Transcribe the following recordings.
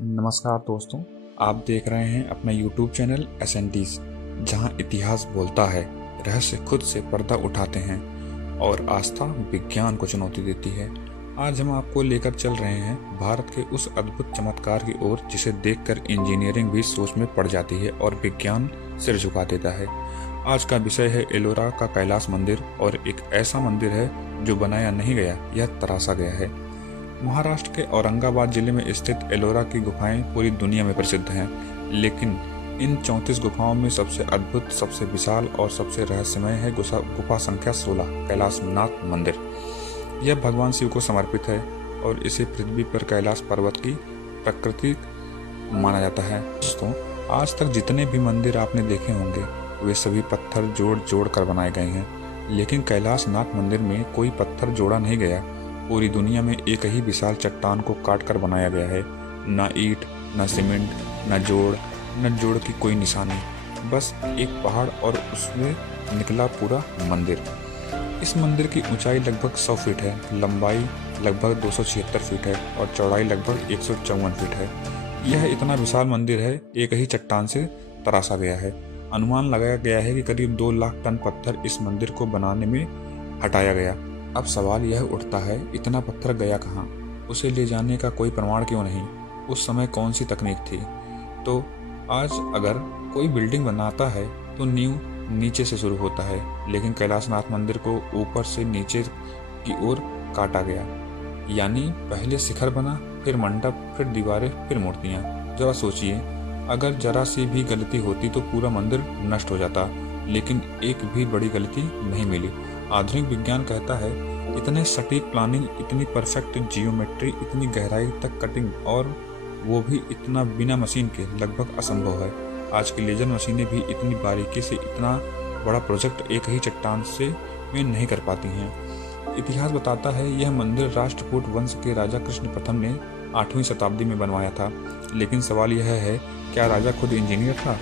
नमस्कार दोस्तों, आप देख रहे हैं अपना YouTube चैनल एसेंटीज, जहां इतिहास बोलता है, रहस्य खुद से पर्दा उठाते हैं और आस्था विज्ञान को चुनौती देती है। आज हम आपको लेकर चल रहे हैं भारत के उस अद्भुत चमत्कार की ओर जिसे देखकर इंजीनियरिंग भी सोच में पड़ जाती है और विज्ञान सिर झुका देता है। आज का विषय है एलोरा का कैलाश मंदिर, और एक ऐसा मंदिर है जो बनाया नहीं गया, यह तराशा गया है। महाराष्ट्र के औरंगाबाद जिले में स्थित एलोरा की गुफाएं पूरी दुनिया में प्रसिद्ध हैं, लेकिन इन 34 गुफाओं में सबसे अद्भुत, सबसे विशाल और सबसे रहस्यमय है गुफा संख्या 16 कैलाशनाथ मंदिर। यह भगवान शिव को समर्पित है और इसे पृथ्वी पर कैलाश पर्वत की प्रकृति माना जाता है। दोस्तों, आज तक जितने भी मंदिर आपने देखे होंगे वे सभी पत्थर जोड़ कर बनाए गए हैं, लेकिन कैलाशनाथ मंदिर में कोई पत्थर जोड़ा नहीं गया। पूरी दुनिया में एक ही विशाल चट्टान को काट कर बनाया गया है। न ईंट, न सीमेंट, न जोड़ की कोई निशानी, बस एक पहाड़ और उसमें निकला पूरा मंदिर। इस मंदिर की ऊंचाई लगभग 100 फीट है, लंबाई लगभग 276 फीट है और चौड़ाई लगभग 154 फीट है। यह इतना विशाल मंदिर है, एक ही चट्टान से तराशा गया है। अनुमान लगाया गया है कि करीब 2 लाख टन पत्थर इस मंदिर को बनाने में हटाया गया। अब सवाल यह उठता है, इतना पत्थर गया कहाँ? उसे ले जाने का कोई प्रमाण क्यों नहीं? उस समय कौन सी तकनीक थी? तो आज अगर कोई बिल्डिंग बनाता है तो नींव नीचे से शुरू होता है, लेकिन कैलाशनाथ मंदिर को ऊपर से नीचे की ओर काटा गया। यानी पहले शिखर बना, फिर मंडप, फिर दीवारें, फिर मूर्तियाँ। जरा सोचिए, अगर जरा सी भी गलती होती तो पूरा मंदिर नष्ट हो जाता, लेकिन एक भी बड़ी गलती नहीं मिली। आधुनिक विज्ञान कहता है इतने सटीक प्लानिंग, इतनी परफेक्ट जियोमेट्री, इतनी गहराई तक कटिंग, और वो भी इतना बिना मशीन के, लगभग असंभव है। आज की लेजर मशीनें भी इतनी बारीकी से इतना बड़ा प्रोजेक्ट एक ही चट्टान से में नहीं कर पाती हैं। इतिहास बताता है यह मंदिर राष्ट्रकूट वंश के राजा कृष्ण प्रथम ने 8वीं शताब्दी में बनवाया था। लेकिन सवाल यह है, क्या राजा खुद इंजीनियर था?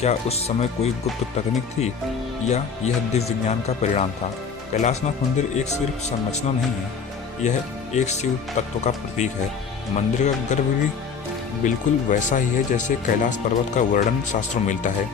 क्या उस समय कोई गुप्त तकनीक थी, या यह दिव्य विज्ञान का परिणाम था? कैलाशनाथ मंदिर एक सिर्फ संरचना नहीं है, यह एक शिव तत्व का प्रतीक है। मंदिर का गर्भ भी बिल्कुल वैसा ही है जैसे कैलाश पर्वत का वर्णन शास्त्रों में मिलता है।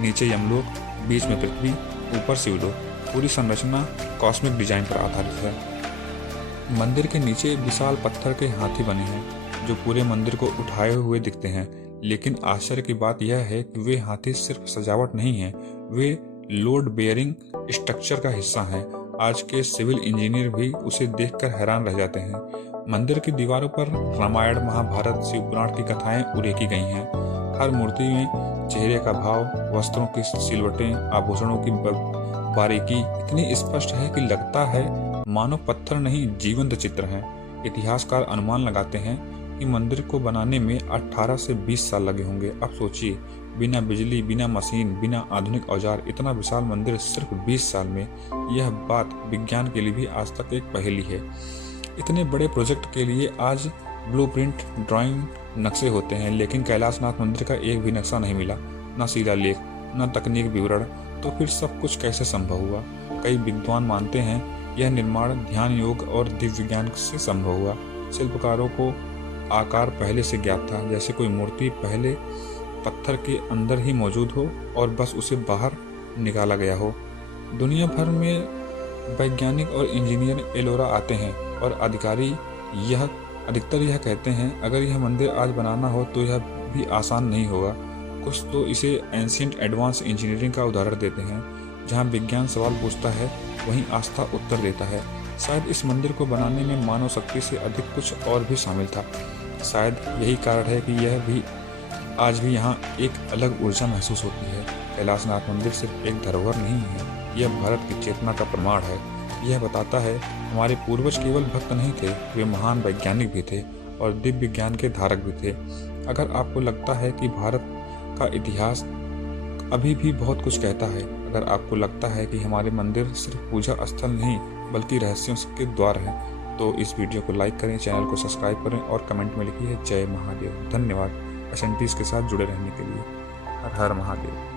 नीचे यमलोक, बीच में पृथ्वी, ऊपर शिवलोक। पूरी संरचना कॉस्मिक डिजाइन पर आधारित है। मंदिर के नीचे विशाल पत्थर के हाथी बने हैं जो पूरे मंदिर को उठाए हुए दिखते हैं, लेकिन आश्चर्य की बात यह है कि वे हाथी सिर्फ सजावट नहीं है, वे लोड बेयरिंग स्ट्रक्चर का हिस्सा हैं। आज के सिविल इंजीनियर भी उसे देखकर हैरान रह जाते हैं। मंदिर की दीवारों पर रामायण, महाभारत, शिव पुराण की कथाएं उल्लेखी गई हैं। हर मूर्ति में चेहरे का भाव, वस्त्रों की सिलवटें, आभूषणों की बारीकी इतनी स्पष्ट है कि लगता है मानो पत्थर नहीं, जीवंत चित्र हैं। इतिहासकार अनुमान लगाते हैं कि मंदिर को बनाने में 18 से 20 साल लगे होंगे। अब सोचिए, बिना बिजली, बिना मशीन, बिना आधुनिक औजार, इतना विशाल मंदिर सिर्फ 20 साल में। यह बात विज्ञान के लिए भी आज तक एक पहेली है। इतने बड़े प्रोजेक्ट के लिए आज ब्लूप्रिंट, ड्राइंग, नक्शे होते हैं, लेकिन कैलाशनाथ मंदिर का एक भी नक्शा नहीं मिला, न शिलालेख, न तकनीक विवरण। तो फिर सब कुछ कैसे संभव हुआ? कई विद्वान मानते हैं यह निर्माण ध्यान योग और दिव्य विज्ञान से संभव हुआ। शिल्पकारों को आकार पहले से ज्ञात था, जैसे कोई मूर्ति पहले पत्थर के अंदर ही मौजूद हो और बस उसे बाहर निकाला गया हो। दुनिया भर में वैज्ञानिक और इंजीनियर एलोरा आते हैं और अधिकारी अधिकतर यह कहते हैं अगर यह मंदिर आज बनाना हो तो यह भी आसान नहीं होगा। कुछ तो इसे एंशिएंट एडवांस इंजीनियरिंग का उदाहरण देते हैं। जहां विज्ञान सवाल पूछता है वहीं आस्था उत्तर देता है। शायद इस मंदिर को बनाने में मानव शक्ति से अधिक कुछ और भी शामिल था। शायद यही कारण है कि यह भी आज भी यहाँ एक अलग ऊर्जा महसूस होती है। कैलाशनाथ मंदिर सिर्फ एक धरोहर नहीं है, यह भारत की चेतना का प्रमाण है। यह बताता है हमारे पूर्वज केवल भक्त नहीं थे, वे महान वैज्ञानिक भी थे और दिव्य ज्ञान के धारक भी थे। अगर आपको लगता है कि भारत का इतिहास अभी भी बहुत कुछ कहता है, अगर आपको लगता है कि हमारे मंदिर सिर्फ पूजा स्थल नहीं बल्कि रहस्यों के द्वार हैं, तो इस वीडियो को लाइक करें, चैनल को सब्सक्राइब करें और कमेंट में लिखिए जय महादेव। धन्यवाद एसेंटीज के साथ जुड़े रहने के लिए। हर हर महादेव।